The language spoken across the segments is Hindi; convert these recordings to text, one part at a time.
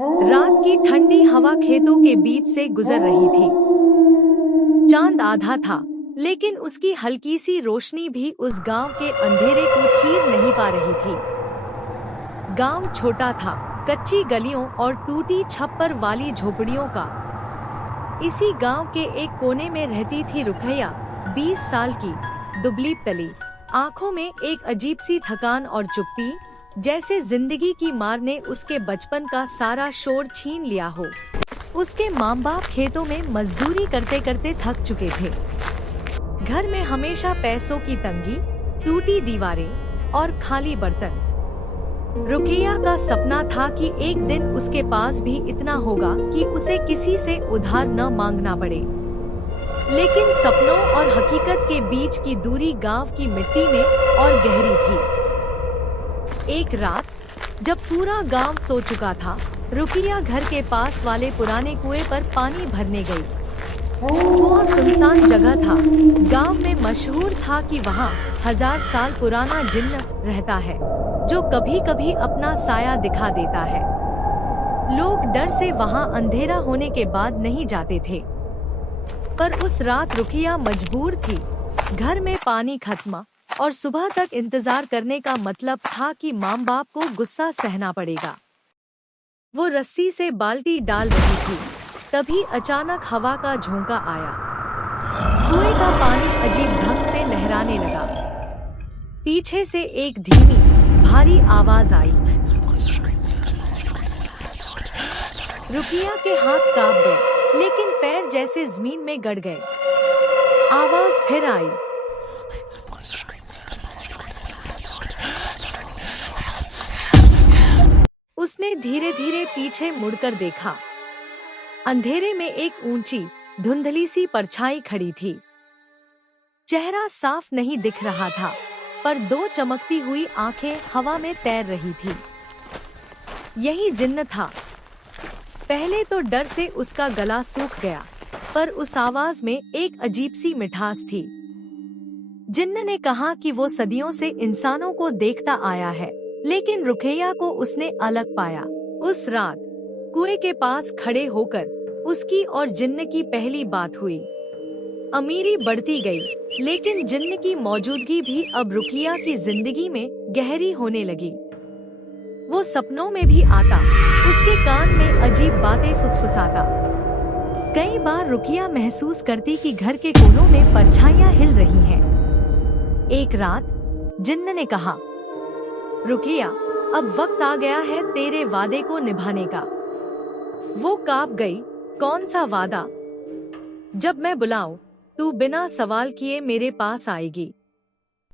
रात की ठंडी हवा खेतों के बीच से गुजर रही थी। चांद आधा था, लेकिन उसकी हल्की सी रोशनी भी उस गांव के अंधेरे को चीर नहीं पा रही थी। गांव छोटा था, कच्ची गलियों और टूटी छप्पर वाली झोपड़ियों का। इसी गांव के एक कोने में रहती थी रुकैया, 20 साल की, दुबली तली, आंखों में एक अजीब सी थकान और चुप्पी, जैसे जिंदगी की मार ने उसके बचपन का सारा शोर छीन लिया हो। उसके माँ बाप खेतों में मजदूरी करते करते थक चुके थे। घर में हमेशा पैसों की तंगी, टूटी दीवारें और खाली बर्तन। रुकैया का सपना था कि एक दिन उसके पास भी इतना होगा कि उसे किसी से उधार न मांगना पड़े। लेकिन सपनों और हकीकत के बीच की दूरी गांव की मिट्टी में और गहरी थी। एक रात जब पूरा गांव सो चुका था, रुकैया घर के पास वाले पुराने कुएं पर पानी भरने गई। कुआं सुनसान जगह था। गांव में मशहूर था कि वहां 1000 साल पुराना जिन्न रहता है, जो कभी कभी अपना साया दिखा देता है। लोग डर से वहां अंधेरा होने के बाद नहीं जाते थे। पर उस रात रुकैया मजबूर थी। घर में पानी खत्म और सुबह तक इंतजार करने का मतलब था कि माँ बाप को गुस्सा सहना पड़ेगा। वो रस्सी से बाल्टी डाल रही थी, तभी अचानक हवा का झोंका आया। कुएं का पानी अजीब ढंग से लहराने लगा। पीछे से एक धीमी, भारी आवाज आई। रुकैया के हाथ कांप गए, लेकिन पैर जैसे जमीन में गड़ गए। आवाज फिर आई। उसने धीरे धीरे पीछे मुड़कर देखा। अंधेरे में एक ऊंची, धुंधली सी परछाई खड़ी थी। चेहरा साफ नहीं दिख रहा था, पर 2 चमकती हुई आंखें हवा में तैर रही थी। यही जिन्न था। पहले तो डर से उसका गला सूख गया, पर उस आवाज में एक अजीब सी मिठास थी। जिन्न ने कहा कि वो सदियों से इंसानों को देखता आया है, लेकिन रुकैया को उसने अलग पाया। उस रात कुएं के पास खड़े होकर उसकी और जिन्न की पहली बात हुई। अमीरी बढ़ती गई, लेकिन जिन्न की मौजूदगी भी अब रुकैया की जिंदगी में गहरी होने लगी। वो सपनों में भी आता, उसके कान में अजीब बातें फुसफुसाता। कई बार रुकैया महसूस करती कि घर के कोनों में परछाइयां हिल रही हैं। एक रात जिन्न ने कहा, रुकैया, अब वक्त आ गया है तेरे वादे को निभाने का। वो कांप गई। कौन सा वादा? जब मैं बुलाऊं, तू बिना सवाल किए मेरे पास आएगी।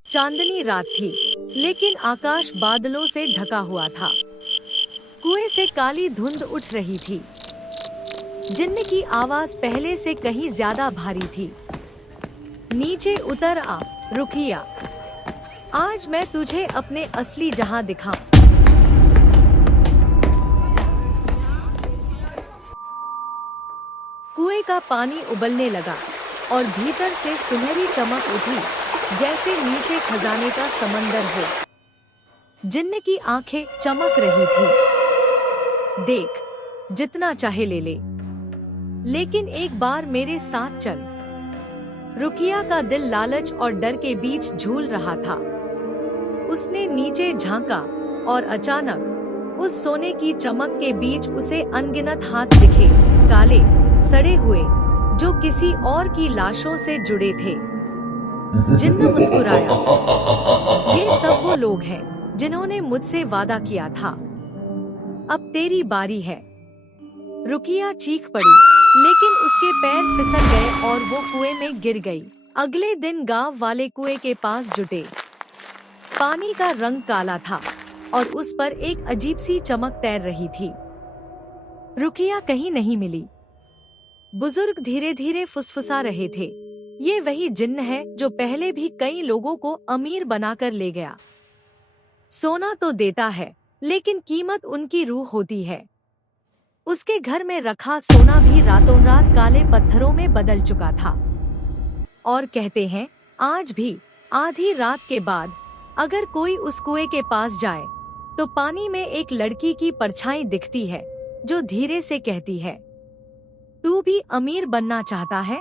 चांदनी रात थी, लेकिन आकाश बादलों से ढका हुआ था। कुएं से काली धुंध उठ रही थी। जिन्न की आवाज पहले से कहीं ज्यादा भारी थी। नीचे उतर आ, रुकैया। आज मैं तुझे अपने असली जहां दिखाऊं। कुएं का पानी उबलने लगा और भीतर से सुनहरी चमक उठी, जैसे नीचे खजाने का समंदर हो। जिन्न की आंखें चमक रही थी। देख, जितना चाहे ले ले, लेकिन एक बार मेरे साथ चल। रुकैया का दिल लालच और डर के बीच झूल रहा था। उसने नीचे झांका और अचानक उस सोने की चमक के बीच उसे अनगिनत हाथ दिखे, काले, सड़े हुए, जो किसी और की लाशों से जुड़े थे। जिन्न मुस्कुराया। ये सब वो लोग हैं जिन्होंने मुझसे वादा किया था। अब तेरी बारी है। रुकैया चीख पड़ी, लेकिन उसके पैर फिसल गए और वो कुएं में गिर गई। अगले दिन गांव वाले कुएं के पास जुटे। पानी का रंग काला था और उस पर एक अजीब सी चमक तैर रही थी। रुकैया कहीं नहीं मिली। बुजुर्ग धीरे धीरे फुसफुसा रहे थे, ये वही जिन्न है जो पहले भी कई लोगों को अमीर बनाकर ले गया। सोना तो देता है, लेकिन कीमत उनकी रूह होती है। उसके घर में रखा सोना भी रातों रात काले पत्थरों में बदल चुका था। और कहते हैं, आज भी आधी रात के बाद अगर कोई उस कुएं के पास जाए, तो पानी में एक लड़की की परछाई दिखती है, जो धीरे से कहती है, तू भी अमीर बनना चाहता है?